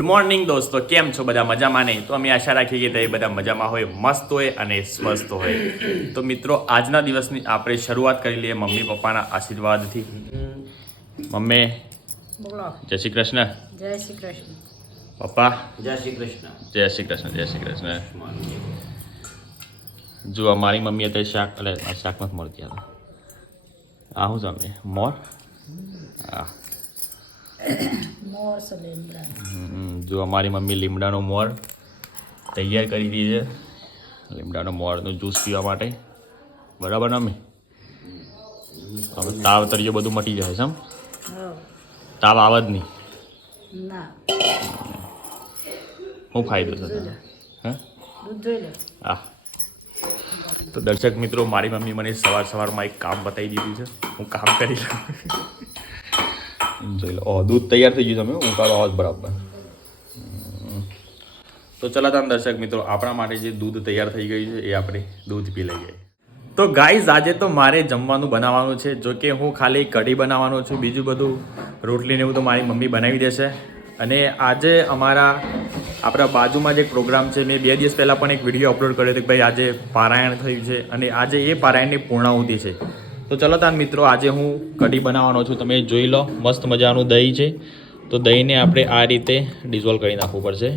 Good morning દોસ્તો, કેમ છો બધા? મજામાં નહીં? તો અમે આશા રાખીએ કે તે બધા મજામાં હોય, મસ્ત હોય અને સ્વસ્થ હોય. તો મિત્રો, આજના દિવસની આપણે શરૂઆત કરી લઈએ મમ્મી પપ્પાના આશીર્વાદથી. મમ્મી, જય શ્રી કૃષ્ણ. જય શ્રી કૃષ્ણ. પપ્પા, જય શ્રી કૃષ્ણ. જય શ્રી કૃષ્ણ. જય શ્રી કૃષ્ણ. જો મારી મમ્મી અત્યારે શાક નથી મળતી. આ શું છે? મોર. હા, મોર સલેન્દ્રા. જો અમારી મમ્મી લીમડાનો મોર તૈયાર કરી દીધી છે. લીમડાનો મોરનો જ્યુસ પીવા માટે. બરાબર ને મમ્મી? હવે તાવ તરીકે બધું મટી જાય છે. તાવ આવે જ નહીં. ના, શું ફાયદો છે? હા, દૂધ જોઈ લે. હા. તો દર્શક મિત્રો, મારી મમ્મી મને સવારમાં એક કામ બતાવી દીધું છે. હું કામ કરી લઉં. જોઈ લો, દૂધ તૈયાર થઈ ગયું. તમે ઉકાળો આવો બરાબર. તો ચલો તમે દર્શક મિત્રો, આપણા માટે જે દૂધ તૈયાર થઈ ગયું છે એ આપણે દૂધ પી લઈએ. તો ગાઈઝ, આજે તો મારે જમવાનું બનાવવાનું છે. જો કે હું ખાલી કઢી બનાવવાનો છું, બીજું બધું રોટલીને એવું તો મારી મમ્મી બનાવી દેશે. અને આજે આપણા બાજુમાં જે એક પ્રોગ્રામ છે, મેં 2 દિવસ પહેલાં પણ એક વિડીયો અપલોડ કર્યો હતો કે ભાઈ આજે પારાયણ થયું છે અને આજે એ પારાયણની પૂર્ણાહુતિ છે. તો ચલો તાન મિત્રો, આજે હું કઢી બનાવવાનો છું. તમે જોઈ લો, મસ્ત મજાનું દહીં છે. તો દહીંને આપણે આ રીતે ડિઝોલ્વ કરી નાખવું પડશે.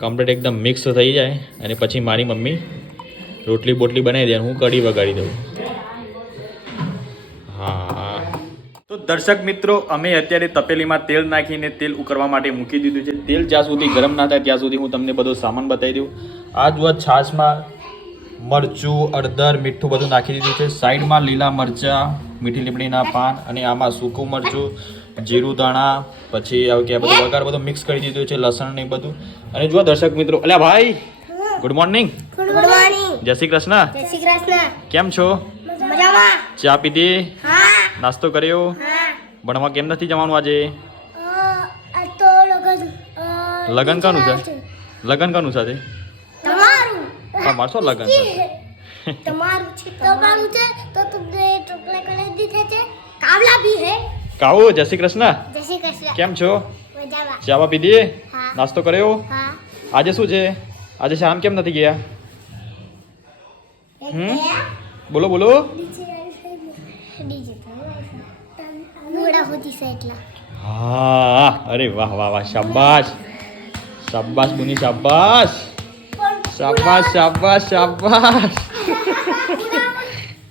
કમ્પ્લીટ એકદમ મિક્સ થઈ જાય અને પછી મારી મમ્મી રોટલી બોટલી બનાવી દે અને હું કઢી વગાડી દઉં. હા. તો દર્શક મિત્રો, અમે અત્યારે તપેલીમાં તેલ નાખીને તેલ ઉકળવા માટે મૂકી દીધું છે. તેલ જ્યાં સુધી ગરમ ના થાય ત્યાં સુધી હું તમને બધો સામાન બતાવી દઉં. આ જુઓ, છાશમાં મરચું, હળદર, મીઠું બધું નાખી દીધું છે. સાઈડમાં લીલા મરચાં, મીઠી લીમડીના પાન અને આમાં સૂકું મરચું, જીરું દાણા, પછી આવું કે બધું વઘાર બધું મિક્સ કરી દીધું છે, લસણ ને બધું. અને જુઓ દર્શક મિત્રો, અલ્યા ભાઈ, ગુડ મોર્નિંગ. Good morning. જય શ્રી કૃષ્ણ. જય શ્રી કૃષ્ણ. કેમ છો? મજામાં. ચા પીધી? હા. નાસ્તો કર્યો? હા. ભણવા કેમ નથી જવાનું આજે? આ તો લગન કાનું છે? લગન કાનું છે આજે? તમારું. તમારું શું લગન છે? તમારું છે. તમારું છે તો તમને ચોકલેટ કરી દીધે છે. કાવલા ભી હે. કાવો, જય શ્રી કૃષ્ણ. જય શ્રી કૃષ્ણ. કેમ છો? મજામાં. ચા પીધી? હા. નાસ્તો કર્યો? હા. આજે શું છે? આજે શામ કેમ નથી ગયા? બોલો બોલો. ડીજે મોડા હોતી છે એટલા. હા, અરે વાહ વાહ વાહ, શાબાશ શાબાશ બુની, શાબાશ શાબાશ શાબાશ શાબાશ.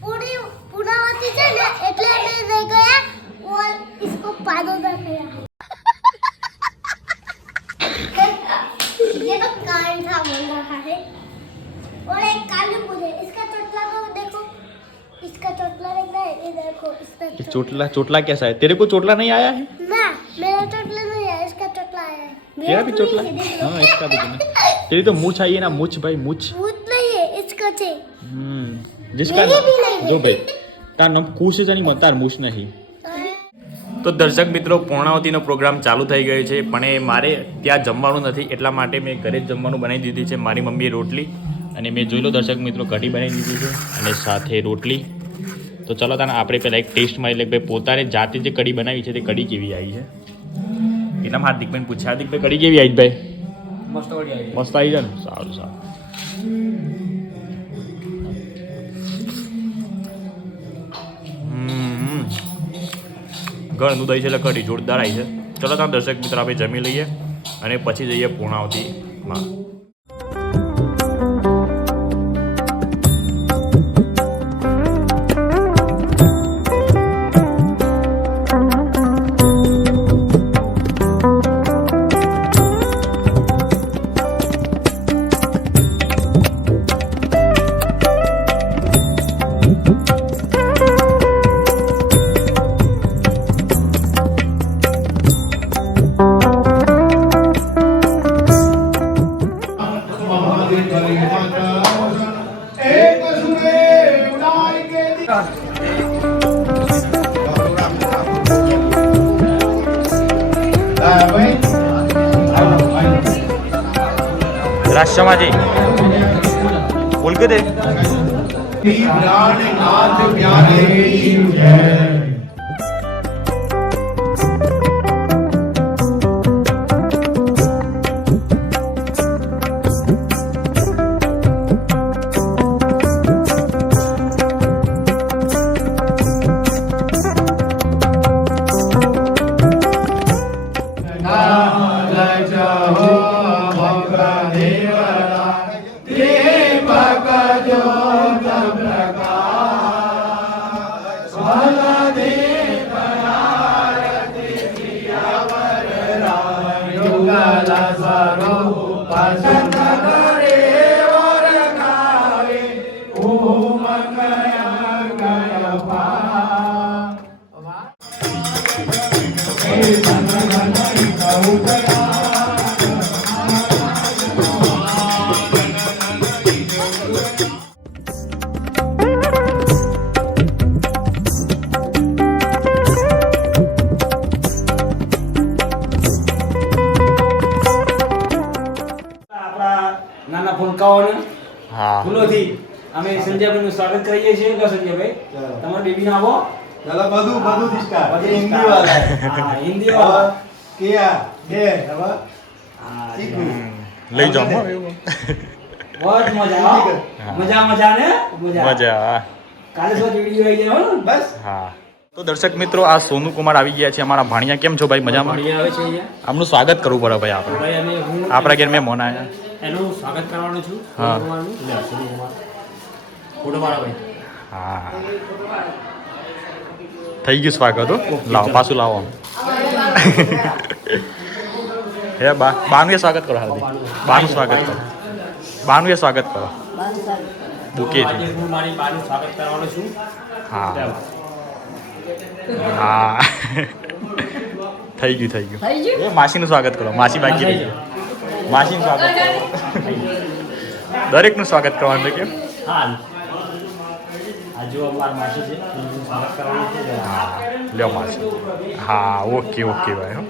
પૂરી પૂરાવતી છે ને એટલે અમે રહી ગયા और इसको पादो कर दिया. ये तो कान था बोल रहा है. और एक कान भी पूछे इसका चोटला को देखो, इसका चोटला लगता है. ये देखो इसका चोटला. चोटला कैसा है? तेरे को चोटला नहीं आया है? ना, मेरा चोटला नहीं है, इसका चोटला आया है. तेरा भी चोटला? हाँ, इसका भी नहीं. तेरी तो मूछ आई है ना, मूछ भाई, मूछ. भूत नहीं है, इसका છે. जिसका मेरी भी नहीं है. जो भाई तार नाम कूश है नहीं, तार मूछ नहीं. તો દર્શક મિત્રો, પૂર્ણાવતીનો પ્રોગ્રામ ચાલુ થઈ ગયો છે, પણ એ મારે ત્યાં જમવાનું નથી, એટલા માટે મેં ઘરે જ જમવાનું બનાવી દીધી છે. મારી મમ્મીએ રોટલી અને મેં જોઈ લો દર્શક મિત્રો, કઢી બનાવી દીધી છે અને સાથે રોટલી. તો ચલો તાને આપણે પહેલાં એક ટેસ્ટમાં એટલે ભાઈ પોતાને જાતે જે કઢી બનાવી છે તે કઢી કેવી આવી છે એટલામાં હાર્દિકભાઈને પૂછ્યા, હાર્દિકભાઈ કઢી કેવી આવી ભાઈ? મસ્ત આવી. મસ્ત આવી છે ને? સારું સારું. ઘરનું દહીં છે એટલે કઢી જોરદાર આવી છે. ચલો તમે દર્શક મિત્રો, આપણે જમી લઈએ અને પછી જઈએ પૂર્ણાવતીમાં. રાષ્ટ્રમાંથી બોલ કે દે. આપણા નાના ફૂલકાઓને હા ફૂલોથી અમે સંજયભાઈનું સ્વાગત કરીએ છીએ તો સંજયભાઈ તમારા બેબીને આવો चलो બધું બધું દિસ્કા બધું હિન્દી દિસ્કા. વાળા હા, હિન્દી વાળા. કિયા બે હવે હા, ચીકુ લઈ જાઓ હો એવું. બહુ જ મજા આવો. મજા મજા ને મજા મજા કાલે શું વિડીયો આવી જાય હો ને? બસ હા તો દર્શક મિત્રો આ સોનુ કુમાર આવી ગયા છે અમારા ભાણિયા. કેમ છો ભાઈ મજામાં? ભણિયા આવે છે અહીંયા આમનું સ્વાગત કરવું પડે ભાઈ આપણે. ભાઈ અને હું આપણા ઘેર મહેમાન આવ્યા. એનું સ્વાગત કરવાનું છું હા. સોનુકુમારનું. લે, સોનુકુમાર. ફોટો પાડો ભાઈ. હા થઈ ગયું સ્વાગત હો. લાવો પાછું લાવો હે બાનું સ્વાગત કરો હાર્દિક. બાનું સ્વાગત કરો. બાનું સ્વાગત કરો બુકે આજે હું મારી બાનું સ્વાગત કરવાનો છું. હા ચાલો. હા થઈ ગયું થઈ ગયું. થઈ ગયું? એ માસીનું સ્વાગત કરો. માસી બાકી રહી ગઈ. માસીનું સ્વાગત કરો. દરેકનું સ્વાગત કરવાનું છે કેમ? હાલ આ જો અમારા માસી છે એનું સ્વાગત કરવાનું છે હા લ્યો માસી. હા ઓકે ઓકે ભાઈ હો.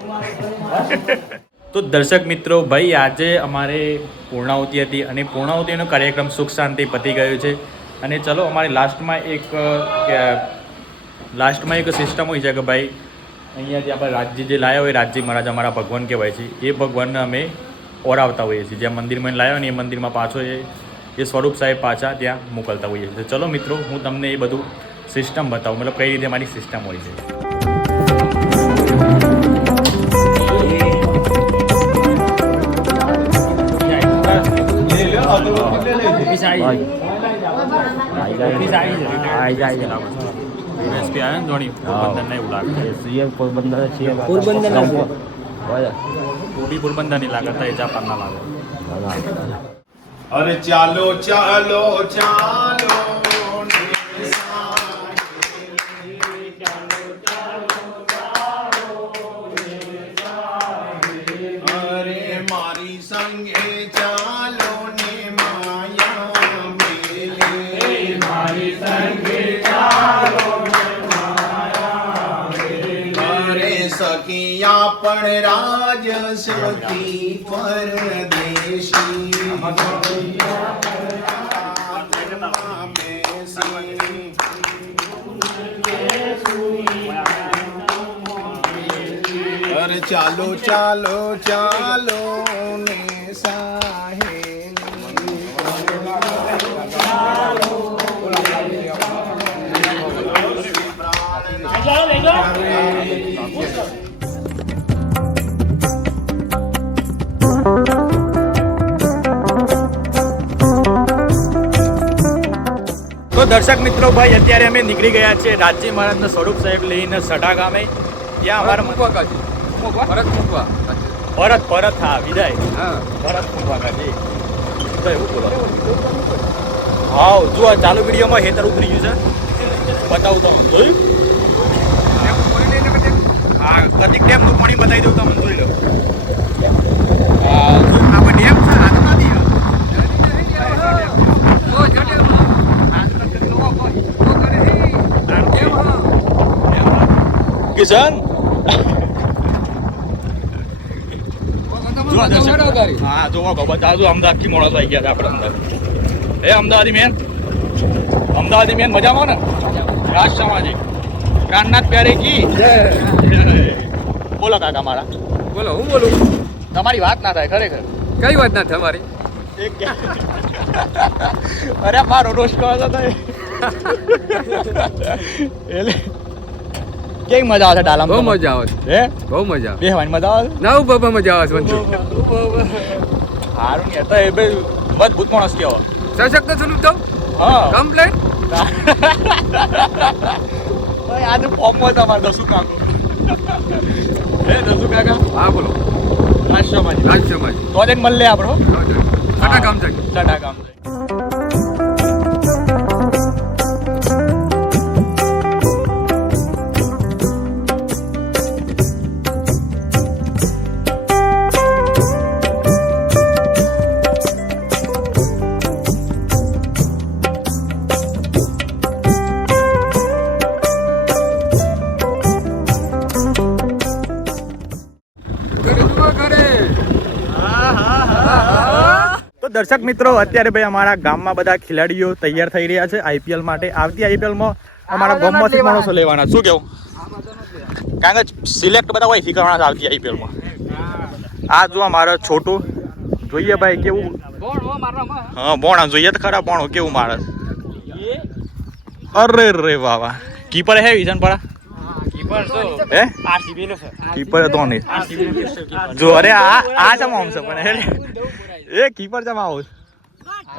તો દર્શક મિત્રો ભાઈ આજે અમારે પૂર્ણાહુતિ હતી અને પૂર્ણાહુતિનો કાર્યક્રમ સુખ શાંતિ પતી ગયો છે. અને ચલો અમારે લાસ્ટમાં એક સિસ્ટમ હોય છે કે ભાઈ અહીંયાથી આપણે રાજજી જે લાવ્યા હોય રાજજી મહારાજ અમારા ભગવાન કહેવાય છે એ ભગવાનને અમે ઓરાવતા હોઈએ છીએ. જ્યાં મંદિરમાં લાવ્યા ને એ મંદિરમાં પાછો એ સ્વરૂપ સાહેબ પાછા ત્યાં મોકલતા હોઈએ છીએ. તો ચલો મિત્રો હું તમને એ બધું સિસ્ટમ બતાવું મતલબ કઈ રીતે મારી સિસ્ટમ હોય છે. ले लो अगरबत्ती ले ले ઓફિસ આવી જાય. રેસીપી આવે ને જોણી પોરબંદર એવું લાગે. પોરબંદર પૂરી પોરબંદર ની લાગે તો એ જાપાન ના લાગે. अरे चालो चालो चालो अरे मारी संगे चालो ने माया मेले मारी संगे चालो ने माया मेले अरे सखिया पण राज सखी परदेशी अरे चालो चालो चालो ने તો દર્શક મિત્રો ભાઈ અત્યારે અમે નીકળી ગયા છે રાજજી મહારાજના સ્વરૂપ સાહેબ લઈને સઢા ગામે. ત્યાં અમારા પરત હા વિદાય પરત મૂકવા કાજી તો એવું બોલો. હા જો આ ચાલુ વિડીયોમાં હેતર ઉતરી ગયું છે બતાવું તો જોયું. હા કતિક ડેમનું પાણી બતાવી દઉં તમને જોઈ લો. આપણે ડેમ છે રાજમાંથી કિશન હા જોવા બાબા આજુ અમદાવાદ થી મોડા થઈ ગયા હતા આપણે અંદર. અમદાવાદી મેન મજામાં ને રાજ સામાજિક કાનનાથ પ્યારે કી બોલો કાકા મારા. બોલો હું બોલું તમારી વાત ના થાય ખરેખર. કઈ વાત ના તમારી અરે મારો રોસ્ટ કરો છો એટલે કેવી મજા આવે છે ડાલામાં? બહુ મજા આવે છે હે બહુ મજા આવે બેહવાની મજા આવે નવ બાબા મજા આવે છે મને તો. સારું ને તો એ બે મજબૂત માણસ કેવો. સશક્ત સ્વરૂપ તો હા કમ્પ્લેટ આજે ફોર્મમાં તમારે દસું કામ હે દસું કાકા હા બોલો રાષ્ટ્રમાં રાજ સમાજ તો જ મળે આપણો સટા કામ થાય સટા કામ દર્શક મિત્રો અત્યારે ભાઈ અમારા ગામમાં બધા ખેલાડીઓ તૈયાર થઈ રહ્યા છે આઈપીએલ માટે. આવતી આઈપીએલમાં અમારા ગામમાંથી માણસો લેવાના. શું કેવું? કારણ કે સિલેક્ટ બધા હોય કરવાના છે આવતી આઈપીએલમાં. આ જો અમારો છોટું જોઈએ ભાઈ કેવું. હા બોણા જોઈએ તો ખરા બોણો કેવું મારે. અરે રે વાહ વાહ. કીપર હે વિઝન પડા હે કીપર તો નહીં જો. અરે આ જમ આમ છે પણ એ કીપર જમ આવો.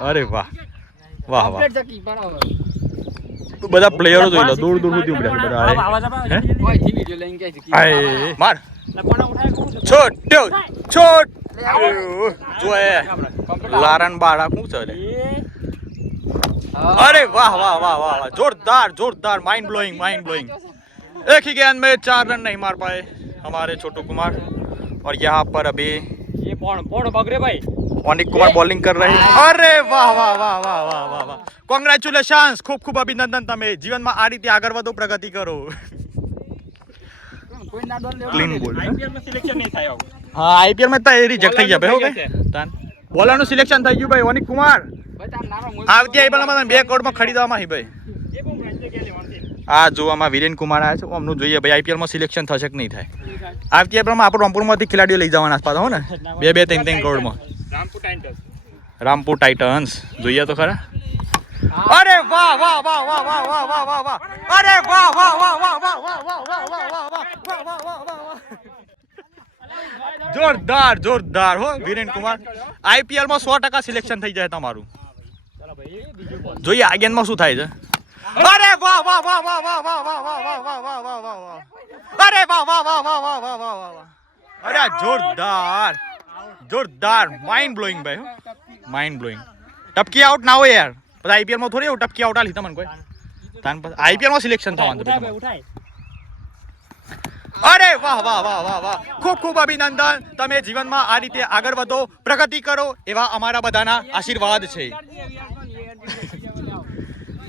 અરે વાહ વાહ વાહ. બધા પ્લેયરો જોઈ લો દૂર દૂર સુધી ઉભ્યા બધા. માર છોટ છોટ જો લારન બાળા શું છે. अरे वाह वाह वाह वाह वाह जोरदार जोरदार माइंड ब्लोइंग. एक ही गेंद में 4 रन नहीं मार पाए हमारे छोटू कुमार. और यहाँ पर अभी ये पौड़ बगरे भाई अनिक कुमार बॉलिंग कर रहे हैं. अरे वाह वाह वाह वाह वाह वाह वाह. કોંગ્રેચ્યુલેશન્સ. ખૂબ ખૂબ અભિનંદન. તમે જીવનમાં આ રીતે આગળ વધો પ્રગતિ કરો. ક્લીન બોલ. आईपीएल में सिलेक्शन नहीं था. હા આઈપીએલ માં તો રિજેક્ટ થઈ ગયા ભાઈ. બોલર નું સિલેક્શન થઈ ગયું ભાઈ. અનિક કુમાર આવતી આઈપીએલમાં 2 કરોડમાં ખરીદવામાં આવી ભાઈ. આ જોવામાં વિરેન કુમાર આવ્યા છે. અમનું જોઈએ ભાઈ આઈપીએલમાં સિલેક્શન થશે કે નહીં થાય. આવતી આઈપીએલમાં આપણે રામપુરમાંથી ખેલાડીઓ લઈ જવાના પાછા હો ને 2-3 કરોડમાં. રામપુર ટાઇટન્સ જોઈએ તો ખરા. અરે વાહ વાહ વાહ વાહ વાહ વાહ વાહ વાહ વાહ. અરે વાહ વાહ વાહ વાહ વાહ વાહ વાહ વાહ વાહ વાહ. જોરદાર જોરદાર હો વિરેન કુમાર. આઈપીએલ માં 100% સિલેક્શન થઈ જાય તમારું. જોઈએ આ ગેમમાં શું થાય છે. અરે વાહ વાહ વાહ વાહ વાહ વાહ વાહ વાહ વાહ વાહ વાહ વાહ વાહ વાહ. અરે વાહ વાહ વાહ વાહ વાહ વાહ વાહ વાહ વાહ. અરે જોરદાર જોરદાર માઇન્ડ બ્લોઈંગ ભાઈ. Mind blowing. ટપકી આઉટ ના હોય યાર. પછી આઈપીએલ માં થોડી એવું ટપકી આઉટ આલી તમને કોઈ. આઈપીએલ માં સિલેક્શન થવાનું છે. અરે વાહ વાહ વાહ વાહ વાહ. ખૂબ ખૂબ અભિનંદન. તમે જીવનમાં આ રીતે આગળ વધો પ્રગતિ કરો એવા અમારા બધાના આશીર્વાદ છે.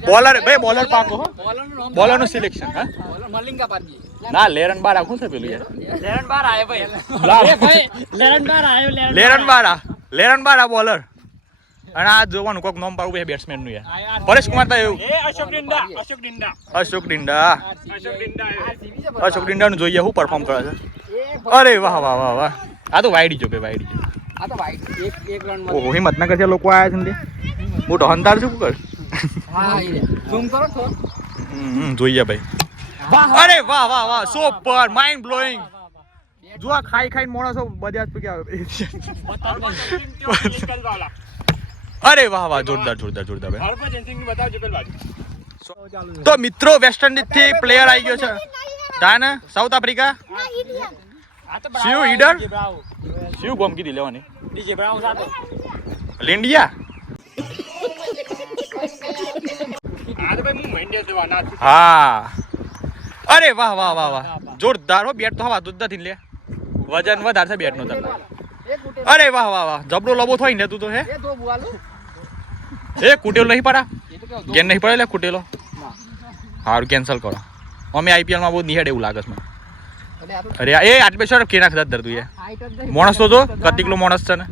બોલર ભાઈ બોલર પાકો હો. બોલર નું સિલેક્શન હા ના લેરન બારા શું છે પેલું યાર. લેરન બારા બોલર. અને આ જોવાનું કોક નામ પાવું બેટ્સમેન નું યાર. પરેશ કુમાર તો એવું. અશોક ડિંડા નું જોઈએ શું પરફોર્મ કરે છે. અરે વાહ વાહ વાહ વાહ. આ તો વાઈડી જો બે વાઈડી જો. ઓહો હિંમત ના કરશે લોકો આયા છે ને. મોટો હંતાર શું કર. જોઈએ ભાઈ. અરે વાહ વાહ વાહ સુપર માઇન્ડ બ્લોઈંગ. જો આ ખાઈ ખાઈને માણસો બધા જ પગ્યા. અરે વાહ વાહ જોરદાર જોરદાર જોરદાર ભાઈ. તો મિત્રો વેસ્ટ ઇન્ડિઝ થી પ્લેયર આવી ગયો છે. તાને સાઉથ આફ્રિકા શિવ ઈડર શિવ ગોમ કીધી લેવાની ઇન્ડિયા. હા અરે વાહ વાહ વાહ વાહ જોરદાર હો. બેટ તો હવા દૂધ નથી લે. વજન વધારે છે બેટ નો તમને. અરે વાહ વાહ વાહ જબરો લોબો થઈ ને તું તો હે. એ કુટેલો નહીં પડા ગેન નહીં પડે લે કુટેલો. સારું કેન્સલ કરો. અમે આઈપીએલ માં બહુ નિહાડ એવું લાગે છે. અરે એ આટલે કે નાખ દર તું યાર. માણસ તો જો કતિકલો માણસ છે ને.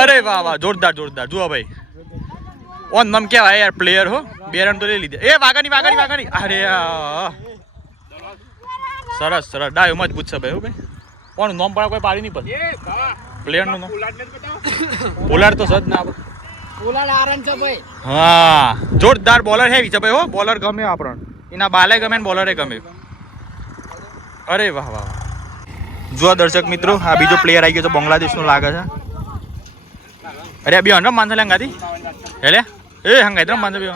અરે વાહ વાહ જોરદાર જોરદાર જુઓ ભાઈ. ઓન નમ કેવાય યાર પ્લેયર હો. 2 રન તો લઈ લીધા. એ વાગાની. અરે સરસ સરસ ડાયો મજબૂત છે ભાઈ. ભાઈ કોણ નોમ પણ કોઈ પાડી નહીં પછી પ્લેયર નું પોલાર તો સદ ના. હા જોરદાર બોલર હેવી છે ભાઈ હો. બોલર ગમે આપણને. એના બાલે ગમે ને બોલરે ગમે. અરે વાહ વાહ. જો દર્શક મિત્રો આ બીજો પ્લેયર આવી ગયો છે બાંગ્લાદેશ નો લાગે છે. અરે બે હંડ્રમ માનશે લેંગાથી હેલે એ હંગાઈ રમ માનશે બે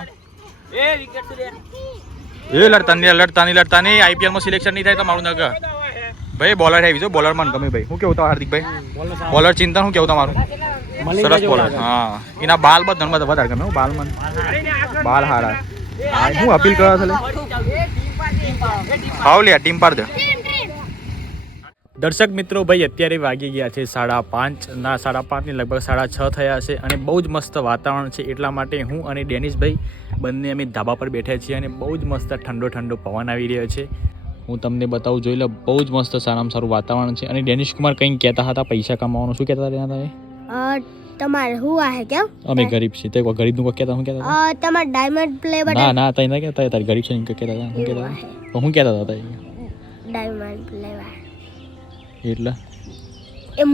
એ લડતા નહીં આઈપીએલ માં સિલેક્શન નહીં થાય તમારું નગર ભાઈ. બોલર હેવી છે. બોલર મને ગમે ભાઈ. શું કેવું તમારું હાર્દિકભાઈ. બોલર ચિંતા શું કેવું તમારું. સરસ બોલર. હા એના બાલ બધા વધારે ગમે. બાલ મને બાલ હારા. હું અપીલ કરવા છે હાવ લે ટીમ પાડ દે. દર્શક મિત્રો ભાઈ અત્યારે વાગી ગયા છે 5:30 ના 5:30 ની લગભગ 6:30 થયા છે અને બહુ જ મસ્ત વાતાવરણ છે. એટલા માટે હું અને ડેનિશભાઈ બંને અમે ધાબા પર બેઠા છીએ અને બહુ જ મસ્ત ઠંડો પવન આવી રહ્યો છે. હું તમને બતાવું, જોઈ લો. બહુ જ મસ્ત સારામાં સારું વાતાવરણ છે. અને ડેનિશ કુમાર કંઈક કહેતા હતા પૈસા કમાવાનું. શું કહેતા હતા તમે? તમારે હું આ હે કેમ અમે ગરીબ છીએ. તે ગરીબનું કોઈ કહેતા? શું કહેતા હતા? તમારે ડાયમંડ પ્લે બટન ના ના, તઈ ના કહેતા. તારી ગરીબ છે ને કહેતા હતા. શું કહેતા હતા? શું કહેતા હતા તઈ? ડાયમંડ પ્લે એટલે એ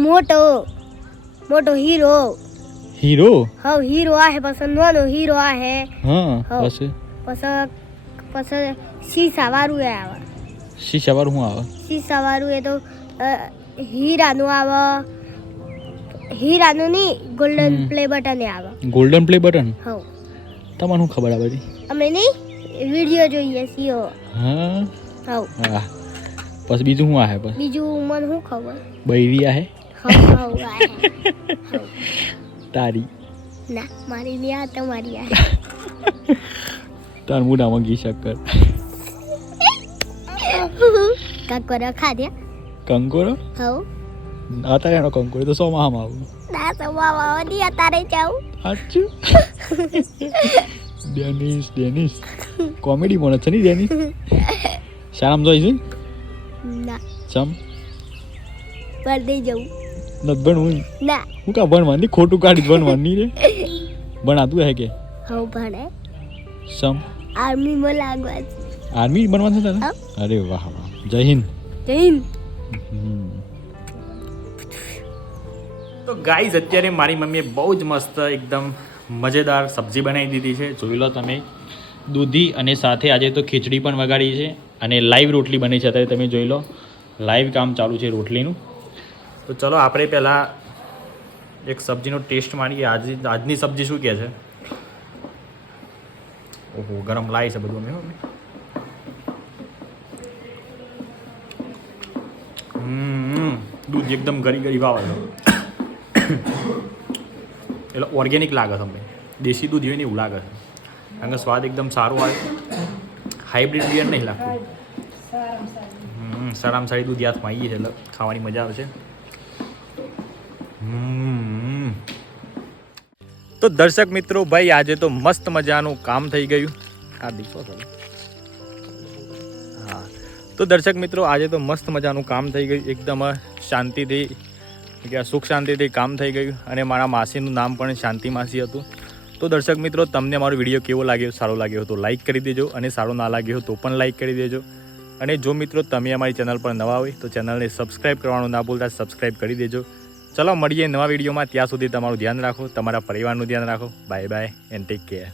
મોટો હીરો હીરો. હા હીરો આ હે પછી નાનો હીરો આ હે હા, હા. પછી પછી શીશા વાળું એ આવે શીશા વાળું શું આવે? શીશા વાળું એ તો હીરાનું આવે હીરાનું નહીં ગોલ્ડન પ્લે બટન એ આવે ગોલ્ડન પ્લે બટન. હવ તમને શું ખબર આ બધી? અમે નહીં વિડીયો જોઈએ છીએ હા હવ હા. પછી બીજું શું આવે? પછી બીજું મને શું ખબર બૈરી આવે હવ આ હે. તારી. ના મારી નહીં આ તમારી આ તાર મોઢામાં ઘી શક્કર. કાકોરા ખાધ્યા કંકોરો હવ અત્યારે એનો કંકોરો તો 100 માં આવું. ના સમાવા નહીં અત્યારે જાઉં સાચું? ડેનિશ કોમેડી મને છે ને ડેનિશ. શાળામાં જોઈશું ના ચમ પર દઈ જવું નથી ભણવું. ના હું કા ભણવાની ખોટું કાઢી ભણવાની રે. ભણાતું હે કે હવ ભણે સમ આર્મીમાં લાગવા છે આર્મી બનવાનું છે તારે? હા. અરે વાહ વાહ, જય હિન્દ. જય હિન્દ. તો ગાઈઝ અત્યારે મારી મમ્મીએ બહુ જ મસ્ત એકદમ મજેદાર સબ્જી બનાવી દીધી છે. જોઈ લો તમે. દૂધી અને સાથે આજે તો ખીચડી પણ વગાડી છે અને લાઈવ રોટલી બની છે. અત્યારે તમે જોઈ લો, લાઈવ કામ ચાલુ છે રોટલીનું. તો ચલો આપણે પહેલાં એક સબ્જીનો ટેસ્ટ માણીએ. આજની સબ્જી શું કહે છે? ઓહો, ગરમ લાય છે બધું. અમે દૂધ એકદમ ગરી વાવે છે. એટલે ઓર્ગેનિક લાગે છે. અમને દેશી દૂધ હોય ને એવું લાગે છે. કારણ કે સ્વાદ એકદમ સારો આવે. હાઇબ્રિડ બિયર નહીં લાગતું. સારામાં સારી દૂધ હાથમાં આવી છે એટલે ખાવાની મજા આવે છે. તો દર્શક મિત્રો ભાઈ આજે તો મસ્ત મજાનું કામ થઈ ગયું. આ દીકરો હા. તો દર્શક મિત્રો આજે તો મસ્ત મજાનું કામ થઈ ગયું. એકદમ શાંતિથી સુખ શાંતિથી કામ થઈ ગયું. અને મારા માસીનું નામ પણ શાંતિ માસી હતું. તો દર્શક મિત્રો તમને મારો વિડીયો કેવો લાગ્યો? સારો લાગ્યો તો લાઇક કરી દેજો અને સારો ના લાગ્યો તો પણ લાઇક કરી દેજો. અને જો મિત્રો તમે અમારી ચેનલ પર નવા હોય તો ચેનલને સબસ્ક્રાઈબ કરવાનું ના ભૂલતા સબસ્ક્રાઈબ કરી દેજો. ચલો મળીએ નવા વિડીયોમાં. ત્યાં સુધી તમારું ધ્યાન રાખો, તમારા પરિવારનું ધ્યાન રાખો. Bye bye and take care.